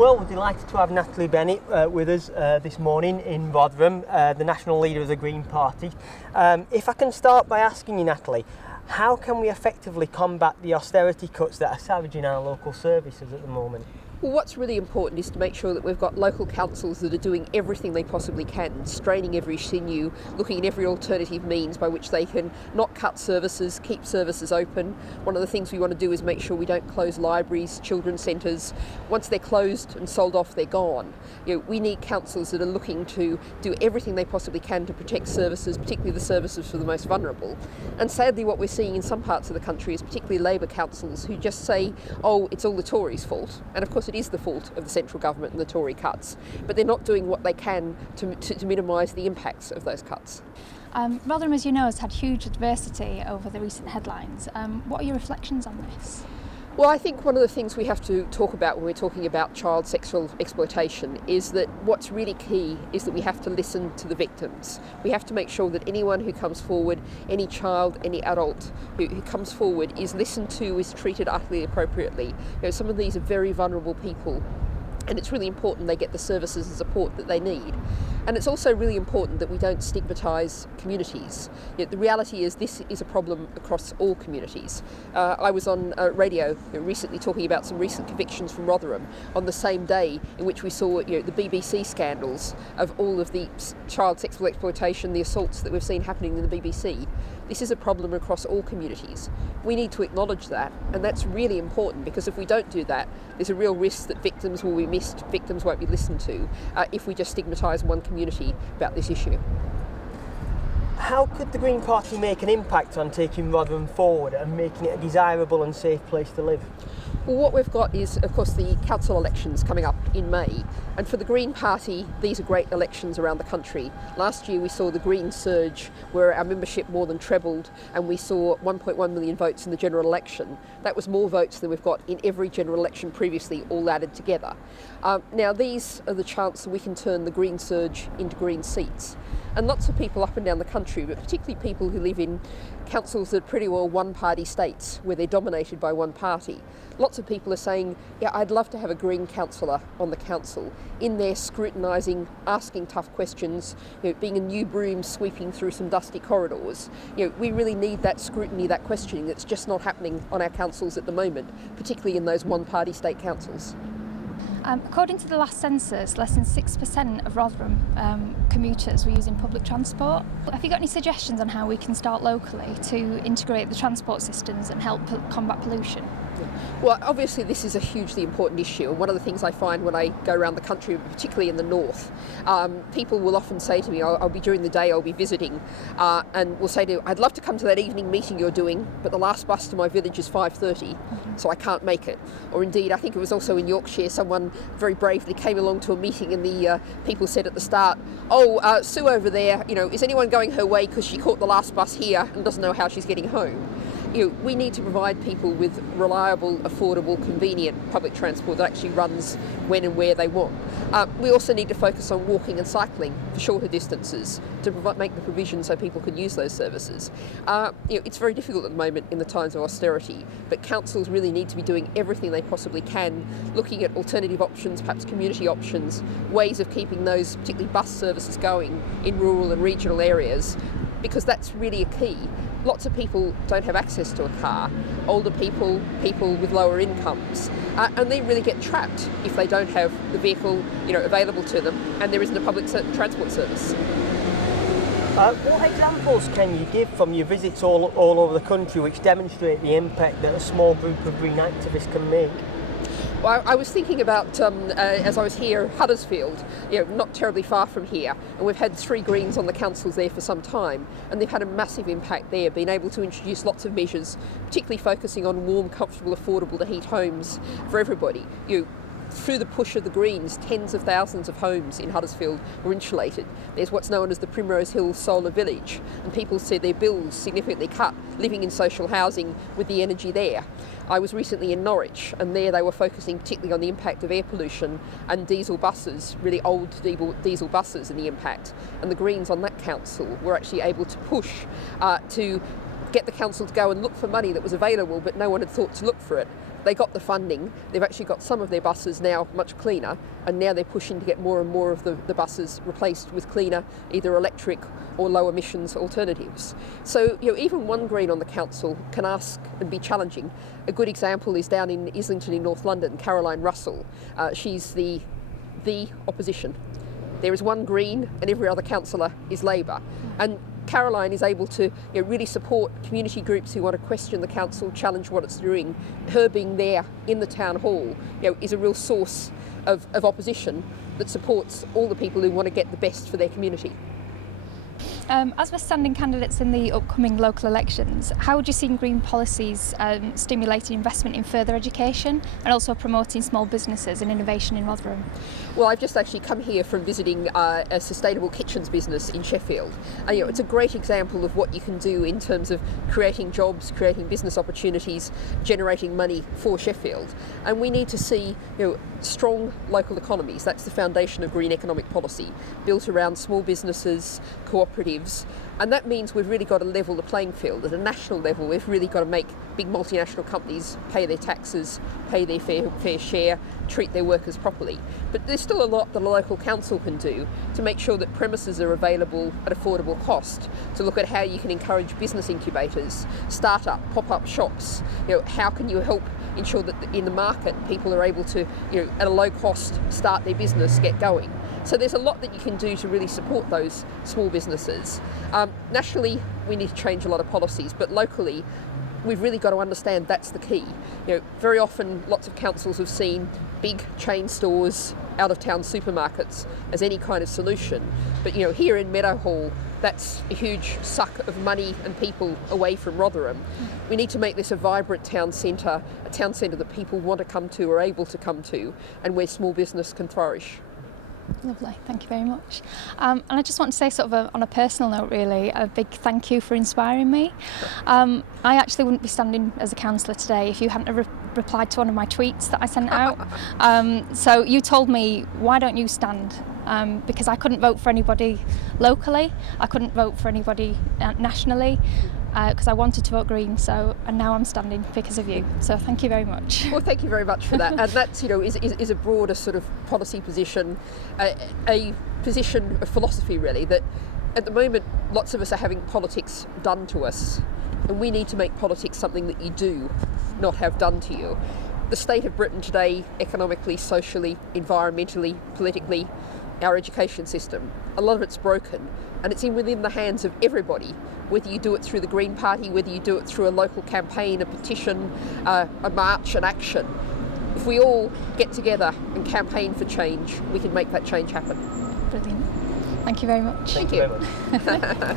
Well, we're delighted to have Natalie Bennett with us this morning in Rotherham, the national leader of the Green Party. If I can start by asking you, Natalie, how can we effectively combat the austerity cuts that are savaging our local services at the moment? Well, what's really important is to make sure that we've got local councils that are doing everything they possibly can, straining every sinew, looking at every alternative means by which they can not cut services, keep services open. One of the things we want to do is make sure we don't close libraries, children's centres. Once they're closed and sold off, they're gone. We need councils that are looking to do everything they possibly can to protect services, particularly the services for the most vulnerable. And sadly, what we're seeing in some parts of the country is particularly Labour councils who just say, oh, it's all the Tories' fault. And of course, it is the fault of the central government and the Tory cuts, but they're not doing what they can to minimise the impacts of those cuts. Rotherham, as you know, has had huge adversity over the recent headlines. What are your reflections on this? Well, I think one of the things we have to talk about when we're talking about child sexual exploitation is that what's really key is that we have to listen to the victims. We have to make sure that anyone who comes forward, any child, any adult who comes forward is listened to, is treated utterly appropriately. Some of these are very vulnerable people, and it's really important they get the services and support that they need. And it's also really important that we don't stigmatise communities. The reality is this is a problem across all communities. I was on radio recently talking about some recent convictions from Rotherham on the same day in which we saw the BBC scandals of all of the child sexual exploitation, the assaults that we've seen happening in the BBC. This is a problem across all communities. We need to acknowledge that, and that's really important, because if we don't do that, there's a real risk that victims will be missed, victims won't be listened to, if we just stigmatise one community about this issue. How could the Green Party make an impact on taking Rotherham forward and making it a desirable and safe place to live? Well, what we've got is, of course, the council elections coming up in May, and for the Green Party, these are great elections around the country. Last year we saw the Green surge, where our membership more than trebled, and we saw 1.1 million votes in the general election. That was more votes than we've got in every general election previously, all added together. Now, these are the chance that we can turn the Green surge into Green seats. And lots of people up and down the country, but particularly people who live in councils that are pretty well one-party states, where they're dominated by one party. Lots of people are saying, yeah, I'd love to have a Green councillor on the council, in there scrutinising, asking tough questions, being a new broom sweeping through some dusty corridors. We really need that scrutiny, that questioning that's just not happening on our councils at the moment, particularly in those one-party state councils. According to the last census, less than 6% of Rotherham commuters were using public transport. Have you got any suggestions on how we can start locally to integrate the transport systems and help combat pollution? Well, obviously this is a hugely important issue, and one of the things I find when I go around the country, particularly in the north, people will often say to me, I'll be during the day, I'll be visiting, and will say to me, I'd love to come to that evening meeting you're doing, but the last bus to my village is 5:30, so I can't make it. Or indeed, I think it was also in Yorkshire, someone very bravely came along to a meeting and the people said at the start, Sue over there, is anyone going her way because she caught the last bus here and doesn't know how she's getting home? We need to provide people with reliable, affordable, convenient public transport that actually runs when and where they want. We also need to focus on walking and cycling for shorter distances to make the provision so people can use those services. It's very difficult at the moment in the times of austerity, but councils really need to be doing everything they possibly can, looking at alternative options, perhaps community options, ways of keeping those, particularly bus services, going in rural and regional areas, because that's really a key. Lots of people don't have access to a car, older people, people with lower incomes, and they really get trapped if they don't have the vehicle available to them and there isn't a public transport service. What examples can you give from your visits all over the country which demonstrate the impact that a small group of green activists can make? Well, I was thinking about, as I was here, Huddersfield, not terribly far from here, and we've had 3 Greens on the councils there for some time, and they've had a massive impact there, being able to introduce lots of measures, particularly focusing on warm, comfortable, affordable to heat homes for everybody. Through the push of the Greens, tens of thousands of homes in Huddersfield were insulated. There's what's known as the Primrose Hill Solar Village, and people see their bills significantly cut living in social housing with the energy there. I was recently in Norwich, and there they were focusing particularly on the impact of air pollution and diesel buses, really old diesel buses, and the impact. And the Greens on that council were actually able to push to get the council to go and look for money that was available, but no one had thought to look for it. They got the funding. They've actually got some of their buses now much cleaner, and now they're pushing to get more and more of the buses replaced with cleaner, either electric or low emissions alternatives. So, even one Green on the council can ask and be challenging. A good example is down in Islington in North London, Caroline Russell. She's the opposition. There is one Green and every other councillor is Labour. And Caroline is able to really support community groups who want to question the council, challenge what it's doing. Her being there in the town hall is a real source of opposition that supports all the people who want to get the best for their community. As we're standing candidates in the upcoming local elections, how would you see Green policies stimulating investment in further education and also promoting small businesses and innovation in Rotherham? Well, I've just actually come here from visiting a sustainable kitchens business in Sheffield. And, it's a great example of what you can do in terms of creating jobs, creating business opportunities, generating money for Sheffield. And we need to see, strong local economies. That's the foundation of green economic policy, built around small businesses, cooperatives, and that means we've really got to level the playing field. At a national level, we've really got to make big multinational companies pay their taxes, pay their fair share, treat their workers properly. But there's still a lot that a local council can do to make sure that premises are available at affordable cost, to look at how you can encourage business incubators, start-up, pop-up shops. How can you help ensure that in the market people are able to, at a low cost, start their business, get going. So there's a lot that you can do to really support those small businesses. Nationally, we need to change a lot of policies, but locally, we've really got to understand that's the key. Very often, lots of councils have seen big chain stores, out-of-town supermarkets as any kind of solution. But here in Meadowhall, that's a huge suck of money and people away from Rotherham. We need to make this a vibrant town centre, a town centre that people want to come to, are able to come to, and where small business can flourish. Lovely, thank you very much. And I just want to say, on a personal note really, a big thank you for inspiring me. I actually wouldn't be standing as a councillor today if you hadn't replied to one of my tweets that I sent out. So you told me, why don't you stand? Because I couldn't vote for anybody locally, I couldn't vote for anybody nationally, because I wanted to vote Green, and now I'm standing because of you. So thank you very much. Well, thank you very much for that. And that's, is a broader sort of policy position, a position of philosophy really, that at the moment lots of us are having politics done to us, and we need to make politics something that you do, not have done to you. The state of Britain today, economically, socially, environmentally, politically, our education system, a lot of it's broken, and it's within the hands of everybody, whether you do it through the Green Party, whether you do it through a local campaign, a petition, a march, an action. If we all get together and campaign for change, we can make that change happen. Brilliant. Thank you very much. Thank you very much.